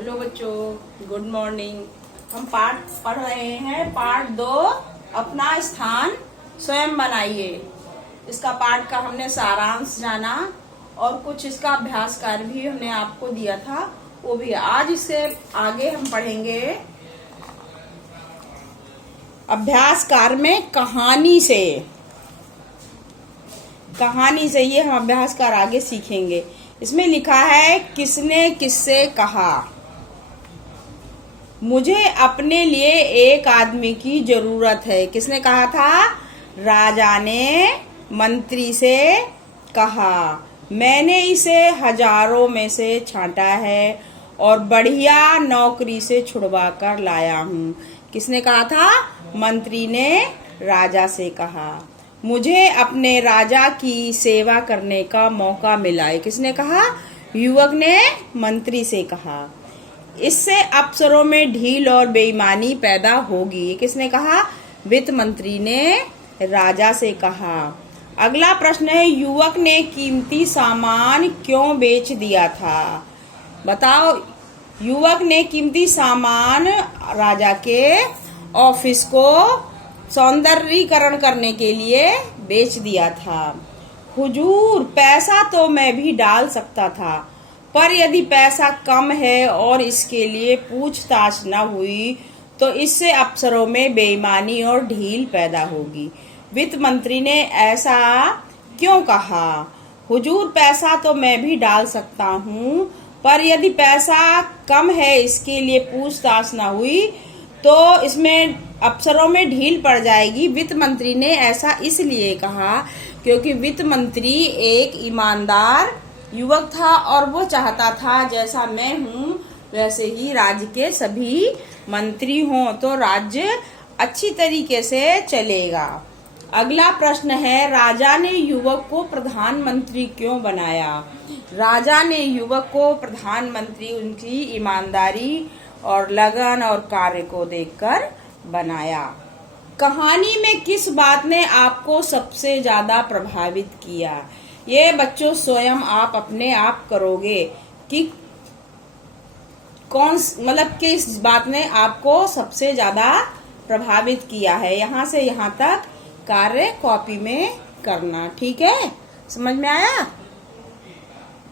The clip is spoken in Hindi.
हेलो बच्चों, गुड मॉर्निंग। हम पाठ पढ़ रहे हैं, पाठ 2, अपना स्थान स्वयं बनाइए। इसका पाठ का हमने सारांश जाना और कुछ इसका अभ्यास कार्य भी हमने आपको दिया था, वो भी। आज इससे आगे हम पढ़ेंगे अभ्यास कार्य में कहानी से ये हम अभ्यास कार्य आगे सीखेंगे। इसमें लिखा है, किसने किससे कहा। मुझे अपने लिए एक आदमी की जरूरत है। किसने कहा था? राजा ने मंत्री से कहा। मैंने इसे हजारों में से छांटा है और बढ़िया नौकरी से छुड़वा कर लाया हूँ। किसने कहा था? मंत्री ने राजा से कहा। मुझे अपने राजा की सेवा करने का मौका मिला है। किसने कहा? युवक ने मंत्री से कहा। इससे अफसरों में ढील और बेईमानी पैदा होगी। किसने कहा? वित्त मंत्री ने राजा से कहा। अगला प्रश्न है, युवक ने कीमती सामान क्यों बेच दिया था? बताओ। युवक ने कीमती सामान राजा के ऑफिस को सौंदर्यीकरण करने के लिए बेच दिया था। हुजूर, पैसा तो मैं भी डाल सकता था, पर यदि पैसा कम है और इसके लिए पूछताछ न हुई तो इससे अफसरों में बेईमानी और ढील पैदा होगी। वित्त मंत्री ने ऐसा क्यों कहा? हुजूर, पैसा तो मैं भी डाल सकता हूँ, पर यदि पैसा कम है इसके लिए पूछताछ न हुई तो इसमें अफसरों में ढील पड़ जाएगी। वित्त मंत्री ने ऐसा इसलिए कहा क्योंकि वित्त मंत्री एक ईमानदार युवक था और वो चाहता था जैसा मैं हूँ वैसे ही राज्य के सभी मंत्री हों, तो राज्य अच्छी तरीके से चलेगा। अगला प्रश्न है, राजा ने युवक को प्रधानमंत्री क्यों बनाया? राजा ने युवक को प्रधानमंत्री उनकी ईमानदारी और लगन और कार्य को देखकर बनाया। कहानी में किस बात ने आपको सबसे ज्यादा प्रभावित किया? ये बच्चों स्वयं आप अपने आप करोगे कि किस बात ने आपको सबसे ज्यादा प्रभावित किया है। यहाँ से यहाँ तक कार्य कॉपी में करना। ठीक है? समझ में आया?